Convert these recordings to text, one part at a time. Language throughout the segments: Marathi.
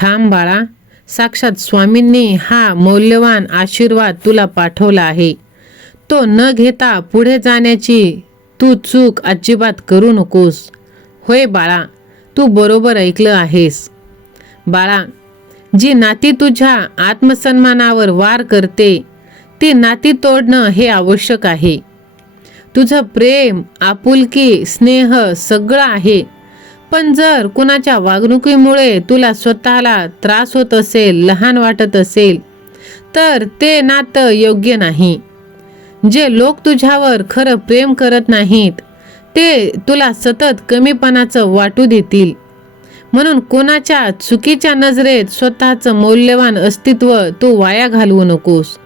थांब बाळा, साक्षात स्वामींनी हा मौल्यवान आशीर्वाद तुला पाठवला आहे. तो न घेता पुढे जाण्याची तू चूक अजिबात करू नकोस. होय बाळा, तू बरोबर ऐकलं आहेस. बाळा, जी नाती तुझ्या आत्मसन्मानावर वार करते ती नाती तोडणं हे आवश्यक आहे. तुझं प्रेम, आपुलकी, स्नेह सगळं आहे, पण जर कुणाच्या वागणुकीमुळे तुला स्वतःला त्रास होत असेल, लहान वाटत असेल, तर ते नातं योग्य नाही. जे लोक तुझ्यावर खरं प्रेम करत नाहीत ते तुला सतत कमीपणाचं वाटू देतील. म्हणून कोणाच्या चुकीच्या नजरेत स्वतःचं मौल्यवान अस्तित्व तू वाया घालवू नकोस.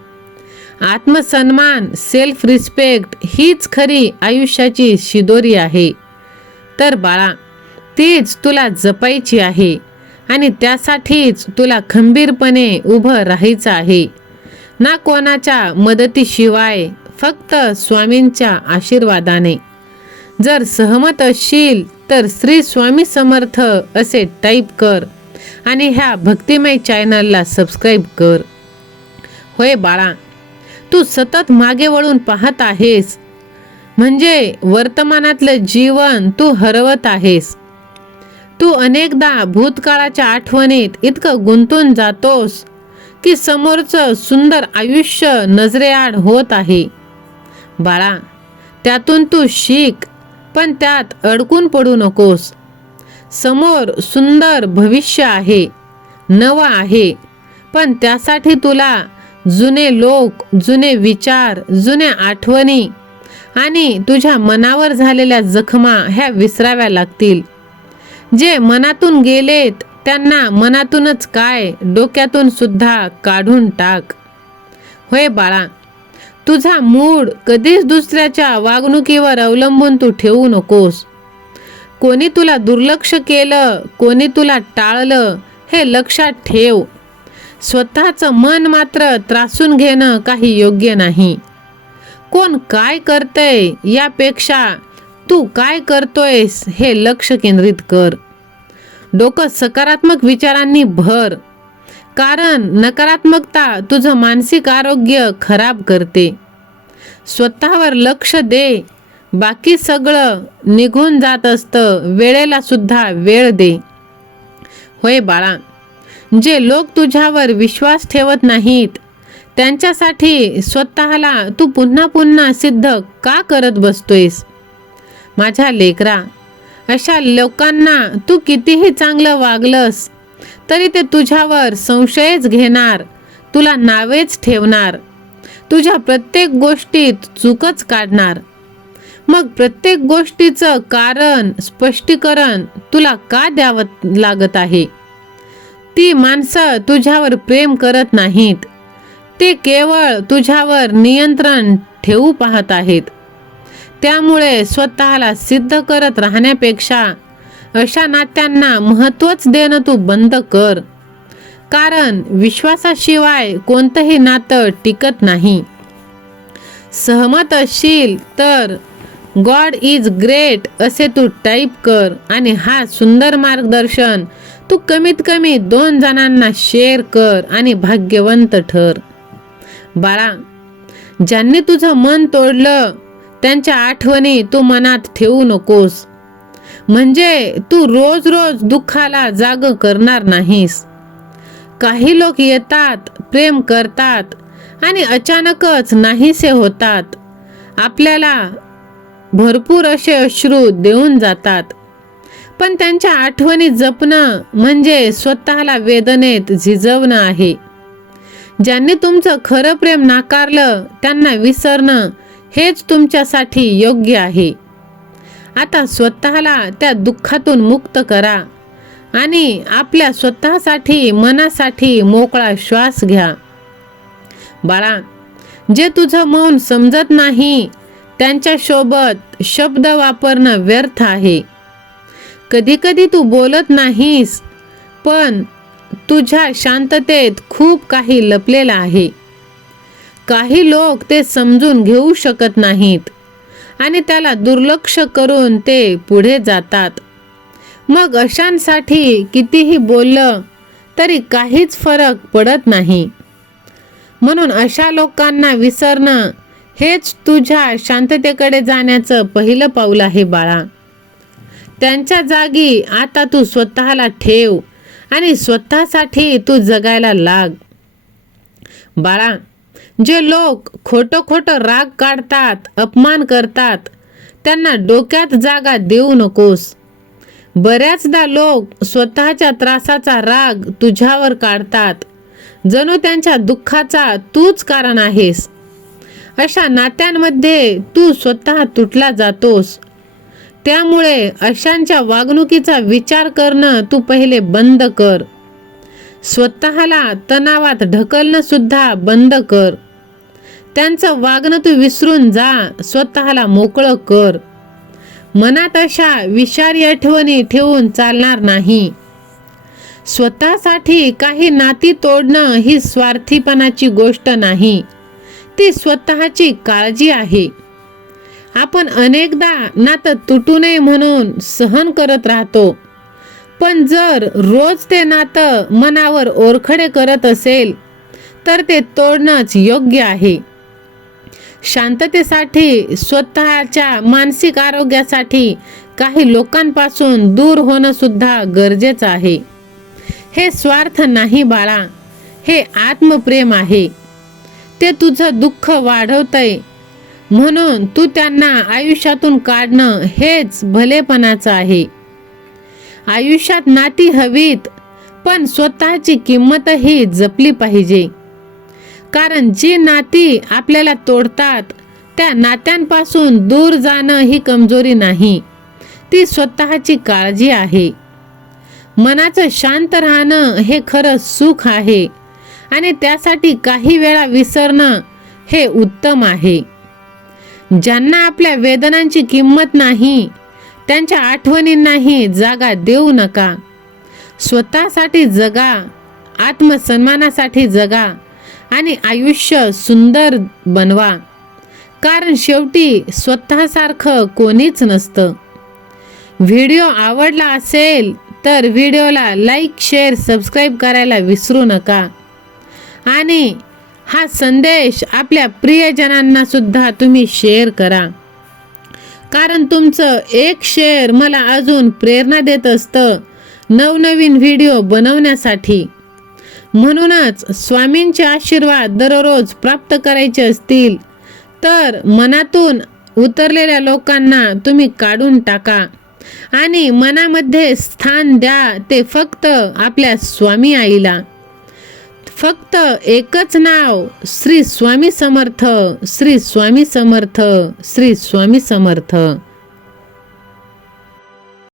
आत्मसन्मान, सेल्फ रिस्पेक्ट हीच खरी आयुष्याची शिदोरी आहे. तर बाळा, तीच तुला जपायची आहे आणि त्यासाठीच तुला खंबीरपणे उभं राहायचं आहे. ना कोणाच्या मदतीशिवाय, फक्त स्वामींच्या आशीर्वादाने. जर सहमत असशील तर श्री स्वामी समर्थ असे टाईप कर आणि ह्या भक्तिमय चॅनलला सबस्क्राईब कर. होय बाळा, तू सतत मागे वळून पाहत आहेस म्हणजे वर्तमानातलं जीवन तू हरवत आहेस. तू अनेकदा भूतकाळाच्या आठवणीत इतकं गुंतून जातोस की समोरचं सुंदर आयुष्य नजरेआड होत आहे. बाळा, त्यातून तू शिक, पण त्यात अडकून पडू नकोस. समोर सुंदर भविष्य आहे, नवं आहे, पण त्यासाठी तुला जुने लोक, जुने विचार, जुन्या आठवणी आणि तुझ्या मनावर झालेल्या जखमा ह्या विसराव्या लागतील. जे मनातून गेलेत त्यांना मनातूनच काय, डोक्यातून सुद्धा काढून टाक. होय बाळा, तुझा मूड कधीच दुसऱ्याच्या वागणुकीवर अवलंबून तू ठेवू नकोस. कोणी तुला दुर्लक्ष केलं, कोणी तुला टाळलं हे लक्षात ठेव. स्वतःचं मन मात्र त्रासून घेणं काही योग्य नाही. कोण काय करतंय यापेक्षा तू काय करतोयस हे लक्ष केंद्रित कर. डोकं सकारात्मक विचारांनी भर, कारण नकारात्मकता तुझं मानसिक आरोग्य खराब करते. स्वतःवर लक्ष दे, बाकी सगळं निघून जात असतं. वेळेला सुद्धा वेळ दे. होय बाळा, जे लोक तुझ्यावर विश्वास ठेवत नाहीत त्यांच्यासाठी स्वतःला तू पुन्हा पुन्हा सिद्ध का करत बसतोयस? माझ्या लेकरा, अशा लोकांना तू कितीही चांगलं वागलंस तरी ते तुझ्यावर संशयच घेणार, तुला नावेच ठेवणार, तुझ्या प्रत्येक गोष्टीत चूकच काढणार. मग प्रत्येक गोष्टीचं कारण, स्पष्टीकरण तुला का द्यावं लागत आहे? ती माणसं तुझ्यावर प्रेम करत नाहीत, ते केवळ तुझ्यावर नियंत्रण ठेवू पाहत आहेत. त्यामुळे स्वतःला सिद्ध करत राहण्यापेक्षा अशा नात्यांना महत्त्वच देणं तू बंद कर, कारण विश्वासाशिवाय कोणतंही नातं टिकत नाही. सहमत असशील तर गॉड इज ग्रेट असे तू टाईप कर आणि हा सुंदर मार्गदर्शन तू कमीत कमी 2 जणांना शेअर कर आणि भाग्यवंत ठर. बाळा, ज्यांनी तुझं मन तोडलं त्यांच्या आठवणी तू मनात ठेवू नकोस, म्हणजे तू रोज रोज दुःखाला जाग करणार नाहीस. काही लोक येतात, प्रेम करतात आणि अचानकच नाहीसे होतात. आपल्याला भरपूर असे अश्रू देऊन जातात, पण त्यांच्या आठवणी जपणं म्हणजे स्वतःला वेदनेत झिजवणं आहे. ज्यांनी तुमचं खरं प्रेम नाकारलं त्यांना विसरणं हेच तुमच्यासाठी योग्य आहे. आता स्वतःला त्या दुःखातून मुक्त करा आणि आपल्या स्वतःसाठी, मनासाठी मोकळा श्वास घ्या. बाळा, जे तुझं मौन समजत नाही त्यांच्यासोबत शब्द वापरणं व्यर्थ आहे. कधी कधी तू बोलत नाहीस, पण तुझ्या शांततेत खूप काही लपलेलं आहे. काही लोक ते समजून घेऊ शकत नाहीत आणि त्याला दुर्लक्ष करून ते पुढे जातात. मग अशांसाठी कितीही बोललं तरी काहीच फरक पडत नाही. म्हणून अशा लोकांना विसरणं हेच तुझ्या शांततेकडे जाण्याचं पहिलं पाऊल आहे बाळा. त्यांच्या जागी आता तू स्वतःला ठेव आणि स्वतःसाठी तू जगायला लाग. बाळा, जे लोक खोटं राग काढतात, अपमान करतात, त्यांना डोक्यात जागा देऊ नकोस. बऱ्याचदा लोक स्वतःच्या त्रासाचा राग तुझ्यावर काढतात, जणू त्यांच्या दुःखाचा तूच कारण आहेस. अशा नात्यांमध्ये तू स्वतः तुटला जातोस. त्यामुळे अशांच्या वागणुकीचा विचार करणं तू पहिले बंद कर. स्वतःला तणावात ढकलणं सुद्धा बंद कर. त्यांचं वागणं तू विसरून जा, स्वतःला मोकळं कर. मनात अशा विषारी आठवणी ठेवून चालणार नाही. स्वतःसाठी काही नाती तोडणं ही स्वार्थीपणाची गोष्ट नाही, ती स्वतःची काळजी आहे. आपण अनेकदा नातं तुटू नये म्हणून सहन करत राहतो, पण जर रोज ते नातं मनावर ओरखडे करत असेल तर ते तोडणंच योग्य आहे. शांततेसाठी, स्वतःच्या मानसिक आरोग्यासाठी काही लोकांपासून दूर होणं सुद्धा गरजेचं आहे. हे स्वार्थ नाही बाळा, हे आत्मप्रेम आहे. ते तुझं दुःख वाढवतंय, म्हणून तू त्यांना आयुष्यातून काढणं हेच भलेपणाचं आहे. आयुष्यात नाती हवीत, पण स्वतःची किंमतही जपली पाहिजे. कारण जी नाती आपल्याला तोडतात त्या नात्यांपासून दूर जाणं ही कमजोरी नाही, ती स्वतःची काळजी आहे. मनाचं शांत राहणं हे खरं सुख आहे आणि त्यासाठी काही वेळा विसरणं हे उत्तम आहे. ज्यांना आपल्या वेदनांची किंमत नाही, त्यांच्या आठवणींनाही जागा देऊ नका. स्वतःसाठी जगा, आत्मसन्मानासाठी जगा आणि आयुष्य सुंदर बनवा. कारण शेवटी स्वतःसारखं कोणीच नसतं. व्हिडिओ आवडला असेल तर व्हिडिओला लाईक, शेअर, सबस्क्राईब करायला विसरू नका. आणि हा संदेश आपल्या प्रियजनांना सुद्धा तुम्ही शेअर करा. कारण तुमचं एक शेअर मला अजून प्रेरणा देत असतं नवनवीन व्हिडिओ बनवण्यासाठी. म्हणूनच स्वामींचे आशीर्वाद दररोज प्राप्त करायचे असतील तर मनातून उतरलेल्या लोकांना तुम्ही काढून टाका आणि मनामध्ये स्थान द्या ते फक्त आपल्या स्वामी आईला. फक्त एकच नाव, श्री स्वामी समर्थ, श्री स्वामी समर्थ, श्री स्वामी समर्थ.